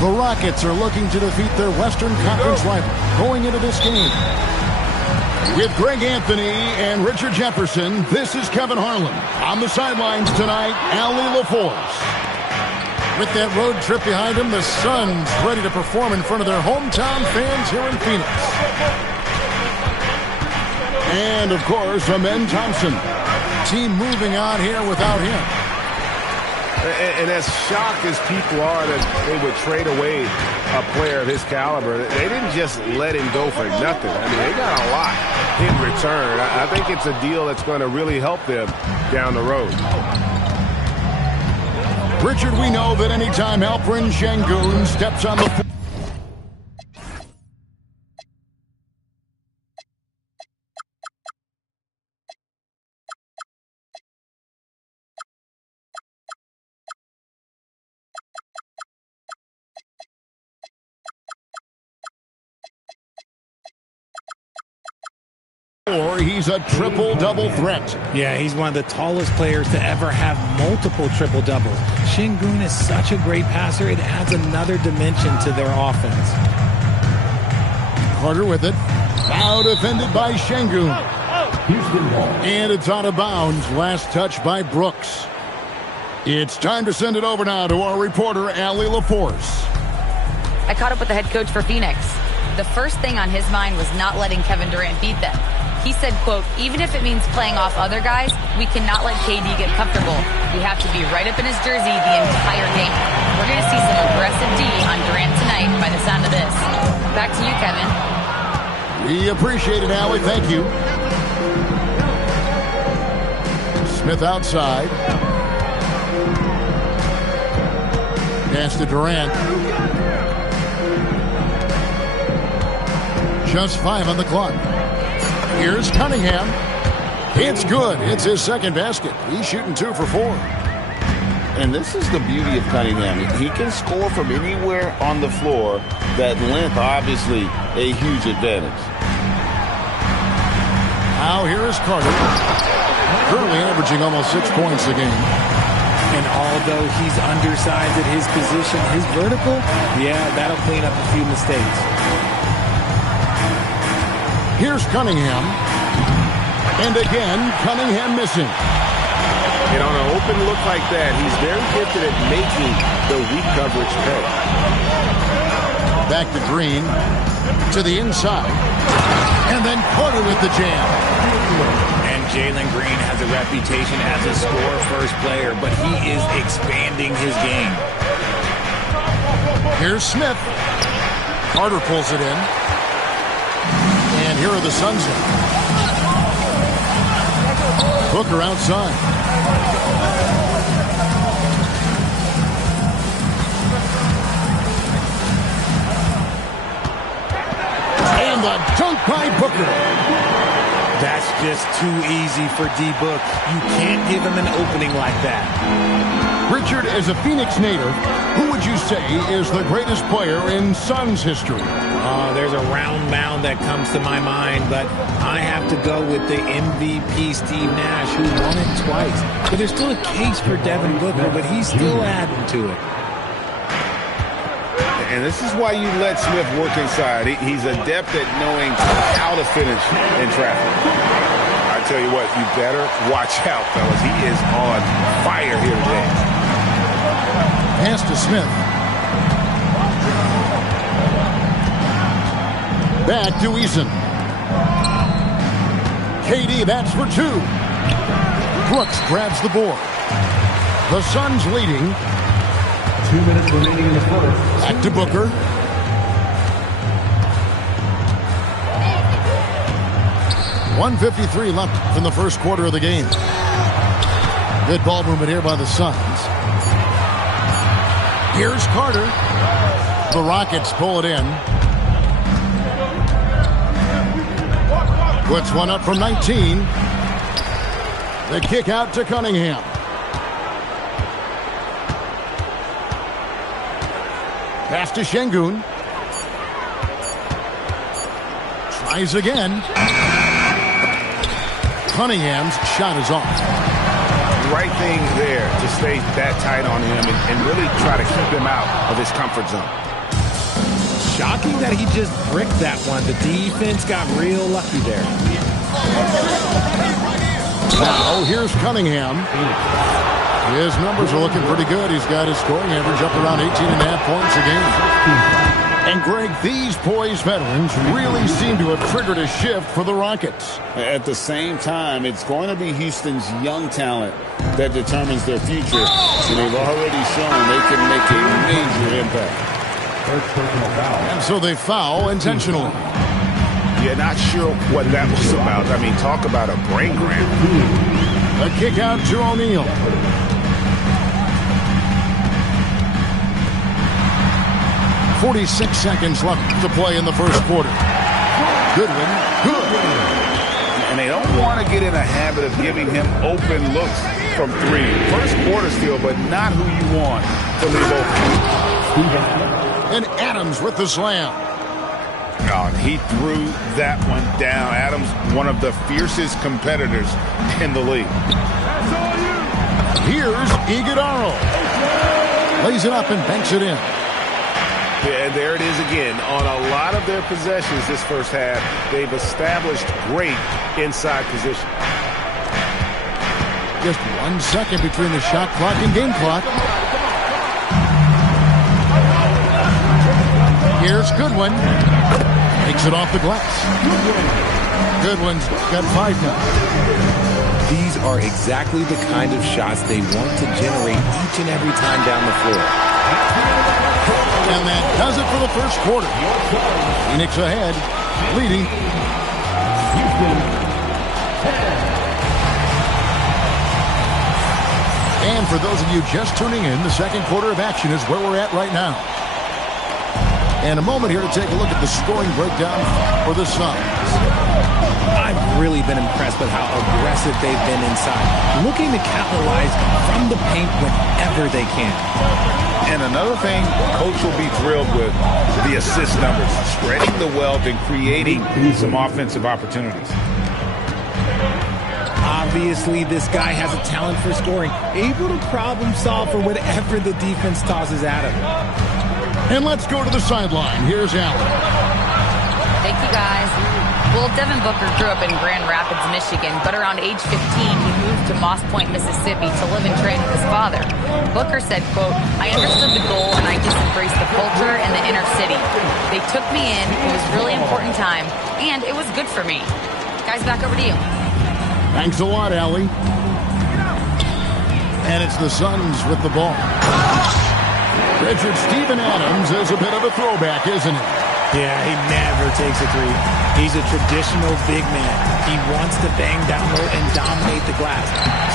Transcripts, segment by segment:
The Rockets are looking to defeat their Western Conference rival going into this game. With Greg Anthony and Richard Jefferson, this is Kevin Harlan. On the sidelines tonight, Allie LaForce. With that road trip behind him, the Suns ready to perform in front of their hometown fans here in Phoenix. And, of course, Amen Thompson. Team moving on here without him. And as shocked as people are that they would trade away a player of his caliber, they didn't just let him go for nothing. I mean, they got a lot in return. I think it's a deal that's going to really help them down the road. Richard, we know that anytime Alperen Sengun steps on the floor, he's a triple-double threat. Yeah, he's one of the tallest players to ever have multiple triple-doubles. Sengun is such a great passer, it adds another dimension to their offense. Carter with it. Now defended by Sengun. And it's out of bounds. Last touch by Brooks. It's time to send it over now to our reporter, Allie LaForce. I caught up with the head coach for Phoenix. The first thing on his mind was not letting Kevin Durant beat them. He said, quote, even if it means playing off other guys, we cannot let KD get comfortable. We have to be right up in his jersey the entire game. We're going to see some aggressive D on Durant tonight by the sound of this. Back to you, Kevin. We appreciate it, Allie. Thank you. Smith outside. Pass to Durant. Just 5 on the clock. Here's Cunningham. It's good. It's his second basket. He's shooting 2 for 4. And this is the beauty of Cunningham. He can score from anywhere on the floor. That length, obviously, a huge advantage. Now here is Carter. Currently averaging almost 6 points a game. And although he's undersized at his position, his vertical, yeah, that'll clean up a few mistakes. Here's Cunningham. And again, Cunningham missing. And on an open look like that, he's very gifted at making the weak coverage pay. Back to Green. To the inside. And then Carter with the jam. And Jalen Green has a reputation as a score-first player, but he is expanding his game. Here's Smith. Carter pulls it in. And here are the Suns. Booker outside. And the dunk by Booker. That's just too easy for D-Book. You can't give him an opening like that. Richard, as a Phoenix native, who would you say is the greatest player in Suns history? There's a round mound that comes to my mind, but I have to go with the MVP Steve Nash, who won it twice. But there's still a case for Devin Booker, but he's still adding to it. And this is why you let Smith work inside. He's adept at knowing how to finish in traffic. I tell you what, you better watch out, fellas. He is on fire here today. Pass to Smith. Back to Eason. KD, that's for 2. Brooks grabs the board. The Suns leading. 2 minutes remaining in the quarter. Back to Booker. .153 left in the first quarter of the game. Good ball movement here by the Suns. Here's Carter. The Rockets pull it in. Puts one up from 19. The kick out to Cunningham. Pass to Sengun. Tries again. Cunningham's shot is off. Right thing there to stay that tight on him and really try to keep him out of his comfort zone. shocking that he just bricked that one. The defense got real lucky there. Now, here's Cunningham. His numbers are looking pretty good. He's got his scoring average up around 18.5 points a game. And, Greg, these poised veterans really seem to have triggered a shift for the Rockets. At the same time, it's going to be Houston's young talent that determines their future. And they've already shown they can make a major impact. And so they foul intentionally. Yeah, not sure what that was about. I mean, talk about a brain cramp. A kick out to O'Neal. .46 seconds left to play in the first quarter. Goodwin, good. And they don't want to get in a habit of giving him open looks from three. First quarter still, but not who you want to leave open. And Adams with the slam. Oh, he threw that one down. Adams, one of the fiercest competitors in the league. Here's Iguodala. Lays it up and banks it in. Yeah, and there it is again. On a lot of their possessions this first half, they've established great inside position. Just 1 second between the shot clock and game clock. Here's Goodwin. Takes it off the glass. Goodwin's got 5 now. These are exactly the kind of shots they want to generate each and every time down the floor. And that does it for the first quarter. Phoenix ahead, leading. And for those of you just tuning in, the second quarter of action is where we're at right now. And a moment here to take a look at the scoring breakdown for the Suns. I've really been impressed with how aggressive they've been inside, looking to capitalize from the paint whenever they can. And another thing, Coach will be thrilled with the assist numbers, spreading the wealth and creating some offensive opportunities. Obviously, this guy has a talent for scoring, able to problem solve for whatever the defense tosses at him. And let's go to the sideline. Here's Allen. Thank you, guys. Well, Devin Booker grew up in Grand Rapids, Michigan, but around age 15, he moved to Moss Point, Mississippi to live and train with his father. Booker said, quote, "I understood the goal and I just embraced the culture and the inner city. They took me in. It was a really important time, and it was good for me." Guys, back over to you. Thanks a lot, Allie. And it's the Suns with the ball. Richard Steven Adams is a bit of a throwback, isn't he? Yeah, he never takes a three. He's a traditional big man. He wants to bang down low and dominate the glass.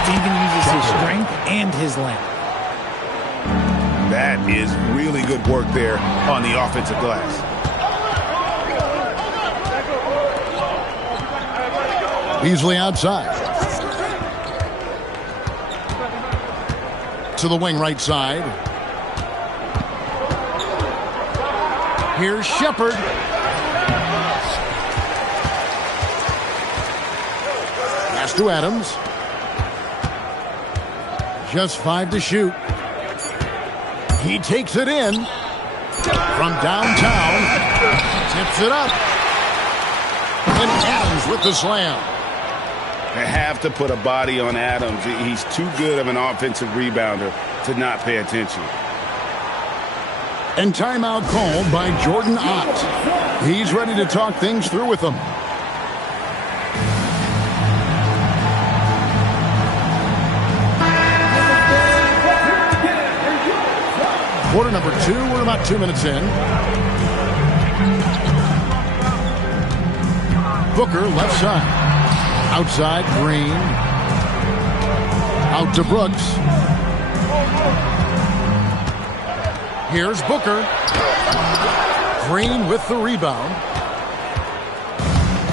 Steven uses his strength and his length. That is really good work there on the offensive glass. Beasley outside. To the wing right side. Here's Shepard. Pass to Adams. Just 5 to shoot. He takes it in from downtown. Tips it up. And Adams with the slam. They have to put a body on Adams. He's too good of an offensive rebounder to not pay attention. And timeout called by Jordan Ott. He's ready to talk things through with them. Quarter number 2, we're about 2 minutes in. Booker left side. Outside, Green. Out to Brooks. Here's Booker. Green with the rebound.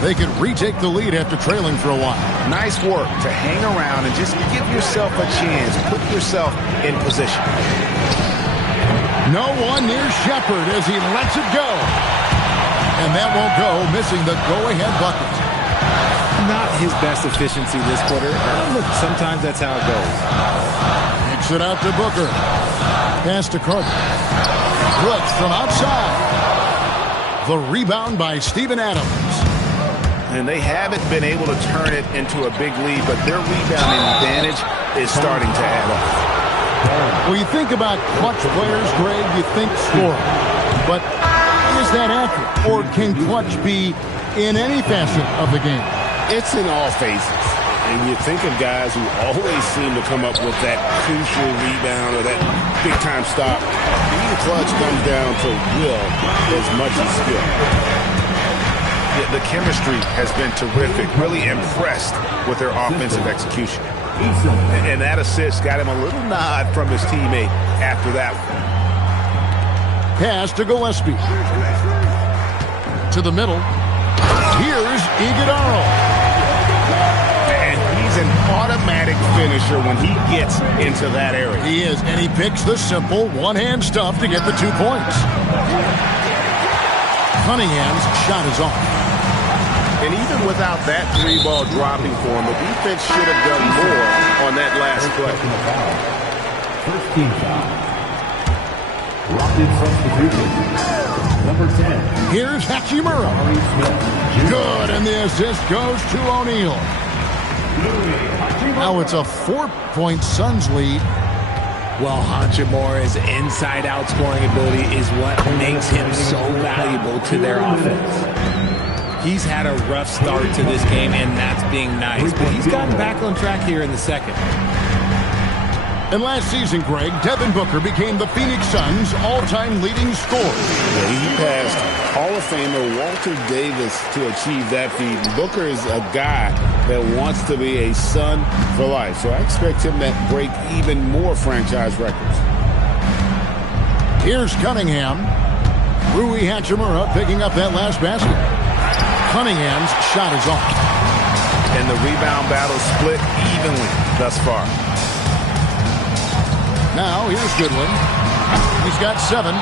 They could retake the lead after trailing for a while. Nice work to hang around and just give yourself a chance. Put yourself in position. No one near Shepard as he lets it go. And that won't go, missing the go-ahead bucket. Not his best efficiency this quarter. Look, sometimes that's how it goes. Kicks it out to Booker. Pass to Carter. Brooks from outside. The rebound by Steven Adams. And they haven't been able to turn it into a big lead, but their rebounding advantage is starting to add up. When you think about clutch players, Greg, you think scoring. But is that accurate? Or can clutch be in any facet of the game? It's in all phases. And you think of guys who always seem to come up with that crucial rebound or that big-time stop. Being clutch comes down to will as much as skill. The chemistry has been terrific. Really impressed with their offensive execution. And that assist got him a little nod from his teammate after that one. Pass to Gillespie. To the middle. Here's Iguodala. And he's an automatic finisher when he gets into that area. He is, and he picks the simple one-hand stuff to get the 2 points. Cunningham's shot is off. And even without that 3-ball dropping for him, the defense should have done more on that last play. First team foul. Locked in substitution. Number 10. Here's Hachimura. Good, and the assist goes to O'Neal. Now it's a 4-point Suns lead. Well, Hachimura's inside-out scoring ability is what makes him so valuable to their offense. He's had a rough start to this game, and that's being nice. But he's gotten back on track here in the second. And last season, Greg, Devin Booker became the Phoenix Suns' all-time leading scorer. He passed Hall of Famer Walter Davis to achieve that feat. Booker is a guy that wants to be a Sun for life. So I expect him to break even more franchise records. Here's Cunningham. Rui Hachimura picking up that last basket. Cunningham's shot is off. And the rebound battle split evenly thus far. Now here's Goodwin. He's got 7.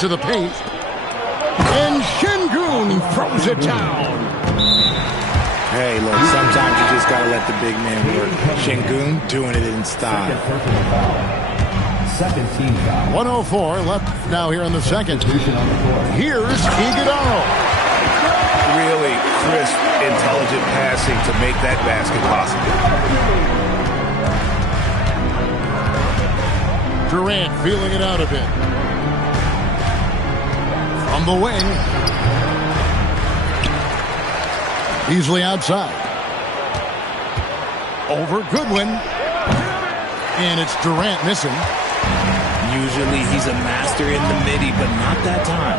To the paint. And Şengün throws it down. Hey, look, sometimes you just got to let the big man work. Şengün doing it in style. Second team foul. 1:04 left now here in the second. Here's Iguodala. Really crisp, intelligent passing to make that basket possible. Durant feeling it out a bit. From the wing. Easily outside. Over Goodwin. And it's Durant missing. Usually he's a master in the midi, but not that time.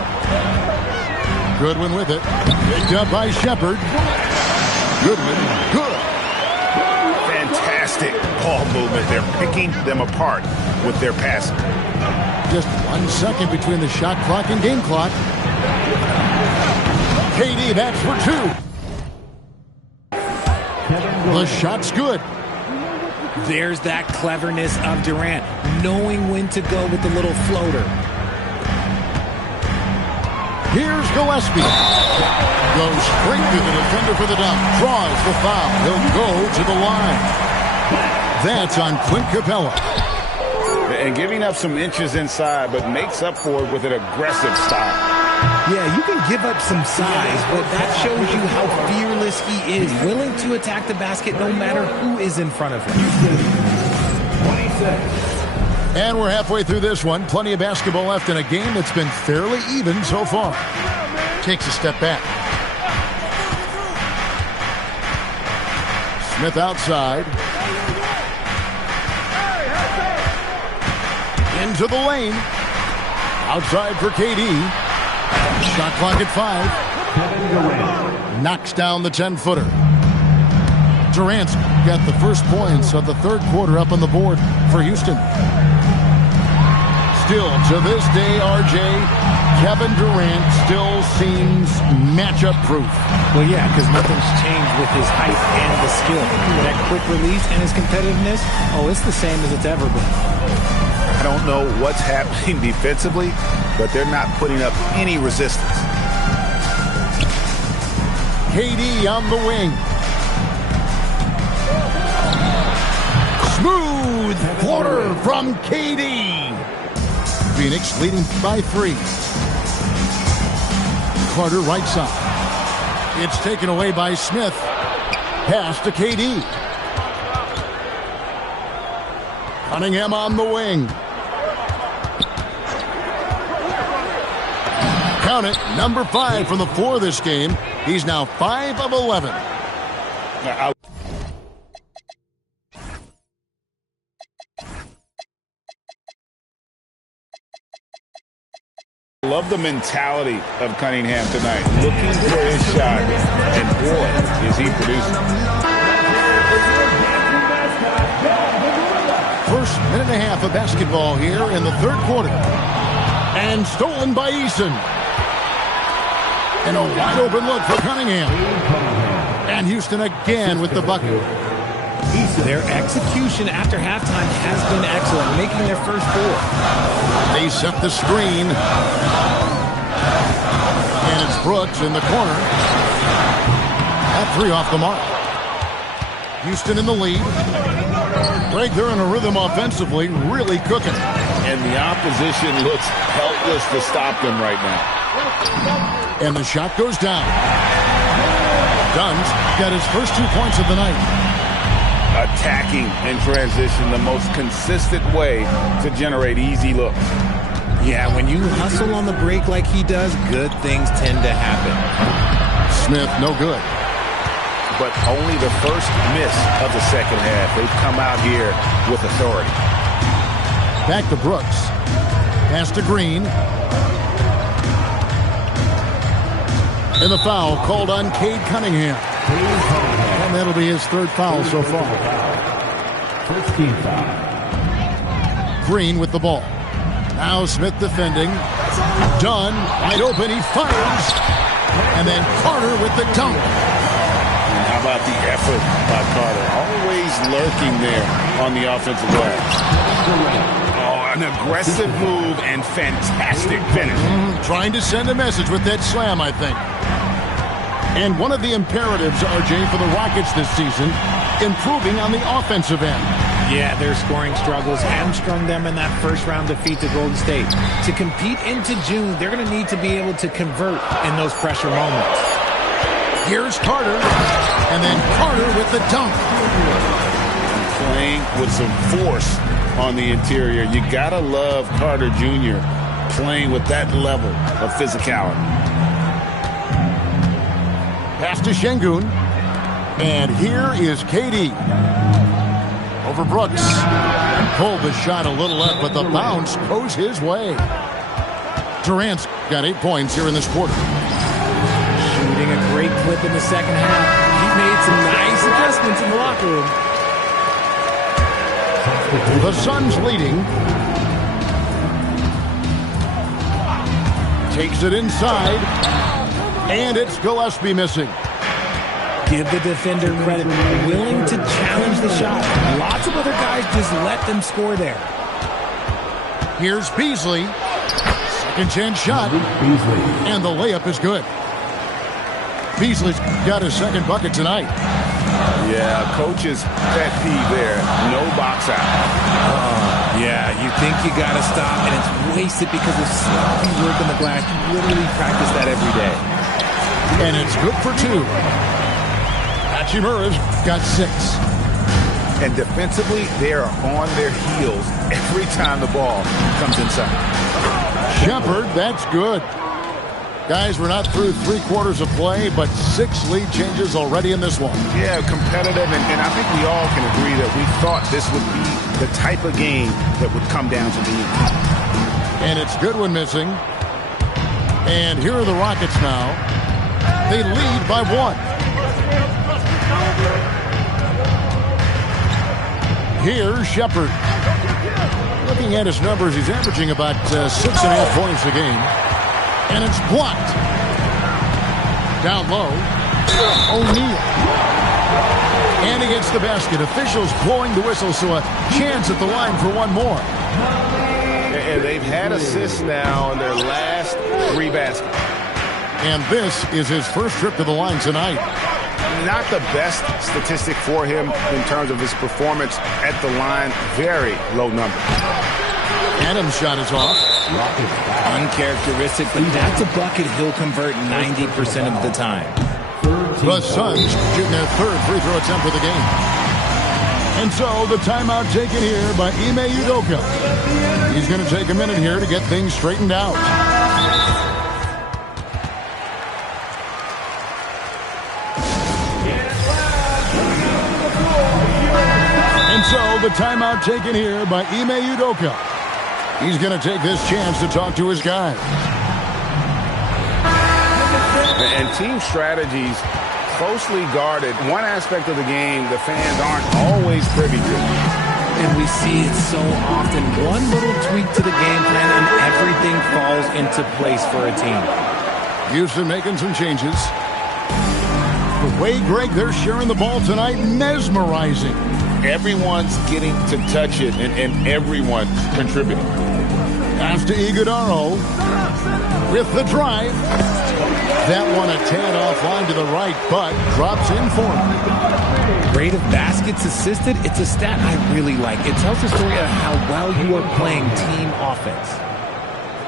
Goodwin with it. Picked up by Shepherd. Goodwin, good. Fantastic ball movement. They're picking them apart with their passing. Just 1 second between the shot clock and game clock. KD, that's for 2. The shot's good. There's that cleverness of Durant, knowing when to go with the little floater. Here's Gillespie. Goes straight to the defender for the dunk. Draws the foul. He'll go to the line. That's on Clint Capella. And giving up some inches inside, but makes up for it with an aggressive style. Yeah, you can give up some size, but that shows you how fearless he is, willing to attack the basket no matter who is in front of him. And we're halfway through this one. Plenty of basketball left in a game that's been fairly even so far. Takes a step back. Smith outside. Into the lane. Outside for KD. Shot clock at 5. Knocks down the 10-footer. Durant's got the first points of the third quarter up on the board for Houston. Still, to this day, RJ, Kevin Durant still seems matchup proof. Well, yeah, because nothing's changed with his height and the skill. That quick release and his competitiveness, oh, it's the same as it's ever been. I don't know what's happening defensively, but they're not putting up any resistance. KD on the wing. Smooth floater from KD. Phoenix leading by 3. Carter right side. It's taken away by Smith. Pass to KD. Cunningham on the wing. Count it, number 5 from the floor this game. He's now 5 of 11. I love the mentality of Cunningham tonight. Looking for his shot, and boy, is he producing. First minute and a half of basketball here in the third quarter. And stolen by Eason. And a wide open look for Cunningham. And Houston again with the bucket. Their execution after halftime has been excellent, making their first 4. They set the screen. And it's Brooks in the corner. That 3 off the mark. Houston in the lead. Greg, they're in a rhythm offensively, really cooking. And the opposition looks helpless to stop them right now. And the shot goes down. Dunn's got his first 2 points of the night. Attacking in transition, the most consistent way to generate easy looks. Yeah, when you hustle on the break like he does, good things tend to happen. Smith, no good. But only the first miss of the second half. They've come out here with authority. Back to Brooks. Pass to Green. And the foul called on Cade Cunningham. And that'll be his 3rd foul so far. First team foul. Green with the ball. Now Smith defending. Dunn, wide open, he fires. And then Carter with the dunk. And how about the effort by Carter? Always lurking there on the offensive glass. Oh, an aggressive move and fantastic finish. Trying to send a message with that slam, I think. And one of the imperatives, RJ, for the Rockets this season, improving on the offensive end. Yeah, their scoring struggles hamstrung them in that first-round defeat to Golden State. To compete into June, they're going to need to be able to convert in those pressure moments. Here's Carter, and then Carter with the dunk. Playing with some force on the interior. You gotta love Carter Jr. playing with that level of physicality. Pass to Şengün. And here is KD. Over Brooks. Pulled the shot a little up, but the bounce goes his way. Durant's got 8 points here in this quarter. Shooting a great clip in the second half. He made some nice adjustments in the locker room. The Suns leading. Takes it inside. And it's Gillespie missing. Give the defender credit. Willing to challenge the shot. Lots of other guys just let them score there. Here's Beasley. Second chance shot. And the layup is good. Beasley's got his second bucket tonight. Yeah, coach's pet peeve there. No box out. Yeah, you think you got to stop, and it's wasted because of sloppy work on the glass. You literally practice that every day. And it's good for 2. Hachimura's got 6. And defensively, they are on their heels every time the ball comes inside. Shepard, that's good. Guys, we're not through 3 quarters of play, but 6 lead changes already in this one. Yeah, competitive, and I think we all can agree that we thought this would be the type of game that would come down to the end. And it's Goodwin missing. And here are the Rockets now. They lead by 1. Here's Shepard. Looking at his numbers, he's averaging about 6.5 points a game. And it's blocked. Down low. O'Neal. And against the basket. Officials blowing the whistle, so a chance at the line for one more. And they've had assists now in their last 3 baskets. And this is his first trip to the line tonight. Not the best statistic for him in terms of his performance at the line. Very low number. Adams' shot is off. Uncharacteristic, but that's a bucket he'll convert 90% of the time. The Suns shooting their third free throw attempt of the game. And so the timeout taken here by Ime Udoka. He's going to take a minute here to get things straightened out. And so the timeout taken here by Ime Udoka. He's going to take this chance to talk to his guys. And team strategies closely guarded. One aspect of the game the fans aren't always privy to. And we see it so often. One little tweak to the game plan and everything falls into place for a team. Houston making some changes. The way, Greg, they're sharing the ball tonight, mesmerizing. Everyone's getting to touch it, and everyone's contributing. Pass to Iguodaro with the drive. That one a tad offline to the right, but drops in for him. Rate of baskets assisted, it's a stat I really like. It tells the story of how well you are playing team offense.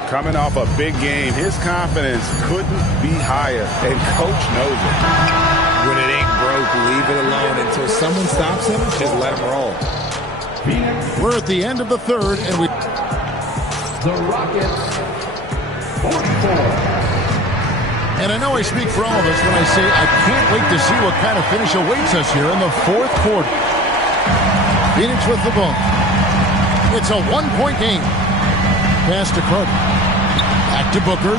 Coming off a big game, his confidence couldn't be higher, and coach knows it. When it ain't broke, leave it alone until someone stops him. Just let him roll. We're at the end of the third, and we... The Rockets, 44. And I know I speak for all of us when I say I can't wait to see what kind of finish awaits us here in the fourth quarter. Phoenix with the ball. It's a one-point game. Pass to Carter. Back to Booker.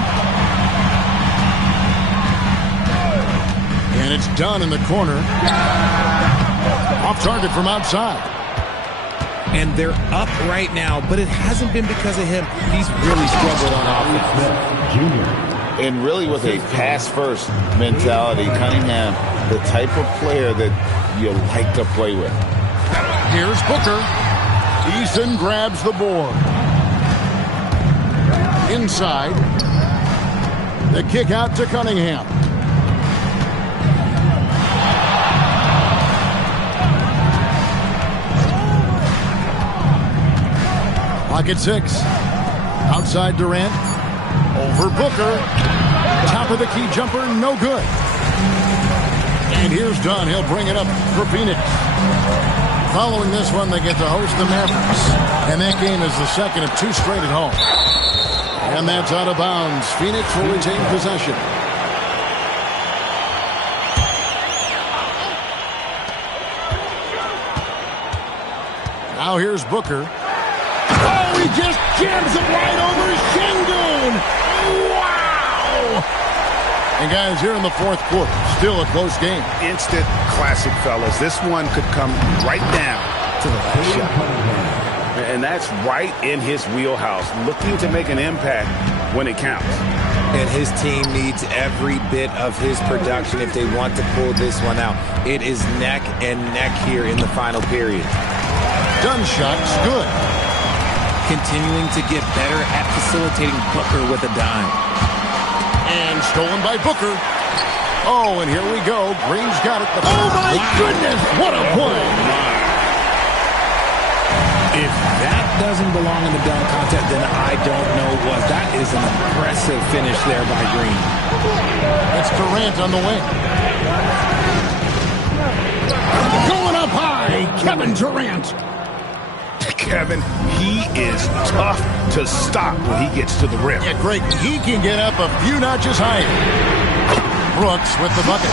And it's done in the corner. Off target from outside. And they're up right now, but it hasn't been because of him. He's really struggled on offense. Junior. And really with a pass-first mentality, Cunningham, the type of player that you like to play with. Here's Booker. Eason grabs the board. Inside. The kick out to Cunningham. Pocket 6. Outside Durant. Over Booker. Top of the key jumper, no good. And here's Dunn. He'll bring it up for Phoenix. Following this one, they get to host the Mavericks. And that game is the second of two straight at home. And that's out of bounds. Phoenix will retain possession. Now here's Booker. Oh, he just jams it right over Şengün. Wow! And guys, here in the fourth quarter, still a close game. Instant classic, fellas. This one could come right down to the last shot. And that's right in his wheelhouse, looking to make an impact when it counts. And his team needs every bit of his production if they want to pull this one out. It is neck and neck here in the final period. Dunn shot's good. Continuing to get better at facilitating Booker with a dime. And stolen by Booker. Oh, and here we go. Green's got it. Oh, my goodness. What a play. If that doesn't belong in the dunk contest, then I don't know what. That is an impressive finish there by Green. It's Durant on the wing. Going up high, Kevin Durant. Kevin, he is tough to stop when he gets to the rim. Yeah, Greg, he can get up a few notches higher. Brooks with the bucket.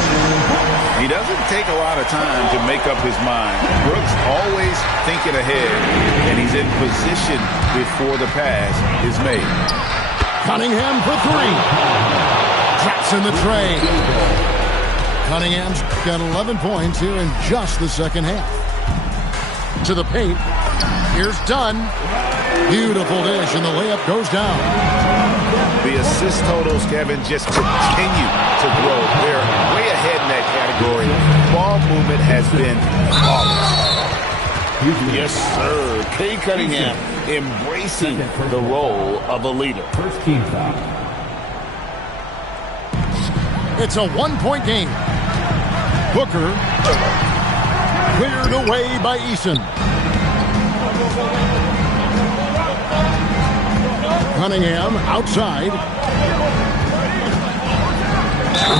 He doesn't take a lot of time to make up his mind. Brooks always thinking ahead, and he's in position before the pass is made. Cunningham for three. Drops in the tray. Cunningham's got 11 points here in just the second half. To the paint. Here's Dunn. Beautiful dish, and the layup goes down. The assist totals, Kevin, just continue to grow. They're way ahead in that category. Ball movement has been flawless. Yes, sir. Cade Cunningham embracing the role of a leader. First team foul. It's a one-point game. Booker cleared away by Eason. Cunningham outside.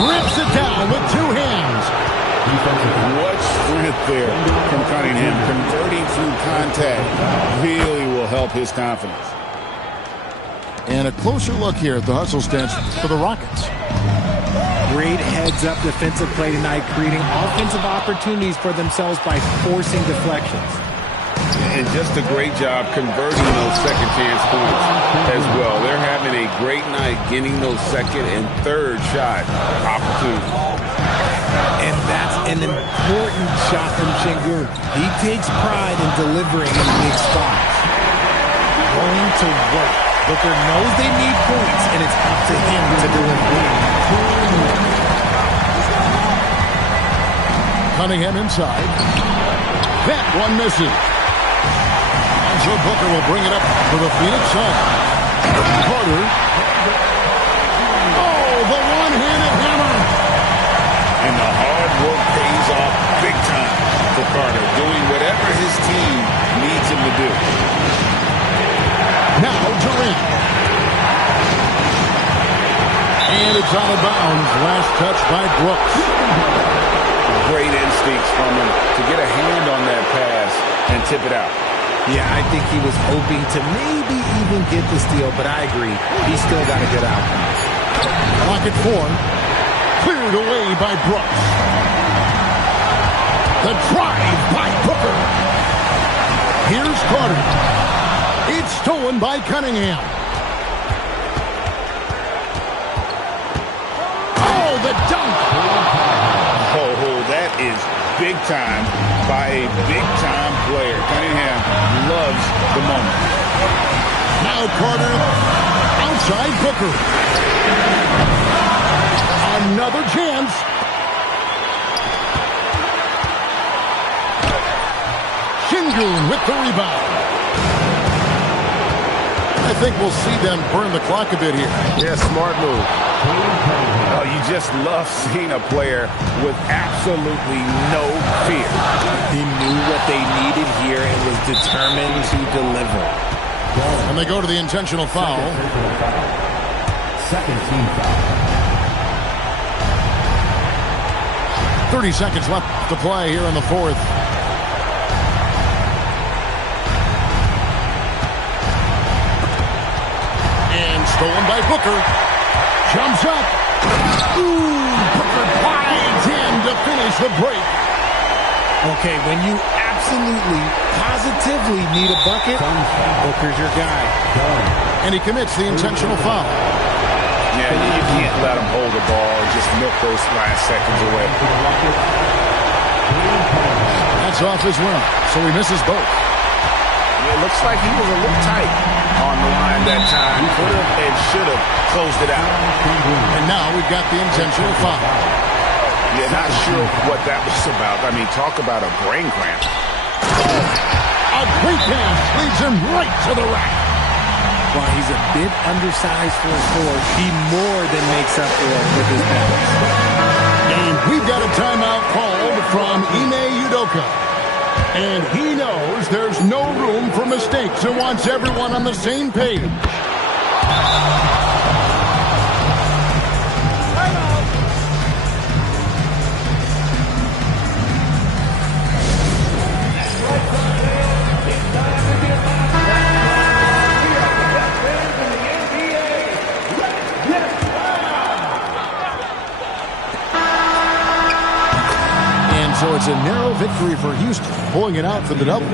Rips it down with two hands. What strength there from Cunningham. Converting through contact really will help his confidence. And a closer look here at the hustle stance for the Rockets. Great heads-up defensive play tonight, creating offensive opportunities for themselves by forcing deflections. And just a great job converting those second chance points as well. They're having a great night getting those second and third shot opportunities. And that's an important shot from Sengun. He takes pride in delivering in big spots. Going to work. Booker knows they need points, and it's up to him to deliver. Cunningham inside. That one misses. Angelo Booker will bring it up for the Phoenix Suns. Carter. Oh, the one-handed hammer. And the hard work pays off big time for Carter, doing whatever his team needs him to do. Now Durant. And it's out of bounds. Last touch by Brooks. Great instincts from him to get a hand on that pass and tip it out. Yeah, I think he was hoping to maybe even get the steal, but I agree. He's still got a good outcome. Rocket 4. Cleared away by Brooks. The drive by Booker. Here's Carter. It's stolen by Cunningham. Oh, the dunk. Oh, that is big time by a big-time player. Cunningham loves the moment. Now Carter outside Booker. Another chance. Sengun with the rebound. I think we'll see them burn the clock a bit here. Yeah, smart move. Oh, you just love seeing a player with absolutely no fear. He knew what they needed here and was determined to deliver. And they go to the intentional foul. Second team foul. 30 seconds left to play here in the fourth. And stolen by Booker. Jumps up. Ooh, Booker glides in to finish the break. Okay, when you absolutely, positively need a bucket, Booker's your guy. And he commits the intentional foul. Yeah, you can't let him hold the ball and just milk those last seconds away. That's off as well, so he misses both. It looks like he was a little tight on the line that time. Could have and should have closed it out. And now we've got the intentional foul. Yeah, not sure what that was about. I mean, talk about a brain cramp. A great pass leads him right to the rack. While he's a bit undersized for a forward, he more than makes up for it with his balance. And we've got a timeout called from Ime Udoka. And he knows there's no room for mistakes and wants everyone on the same page. So it's a narrow victory for Houston, pulling it out for the double.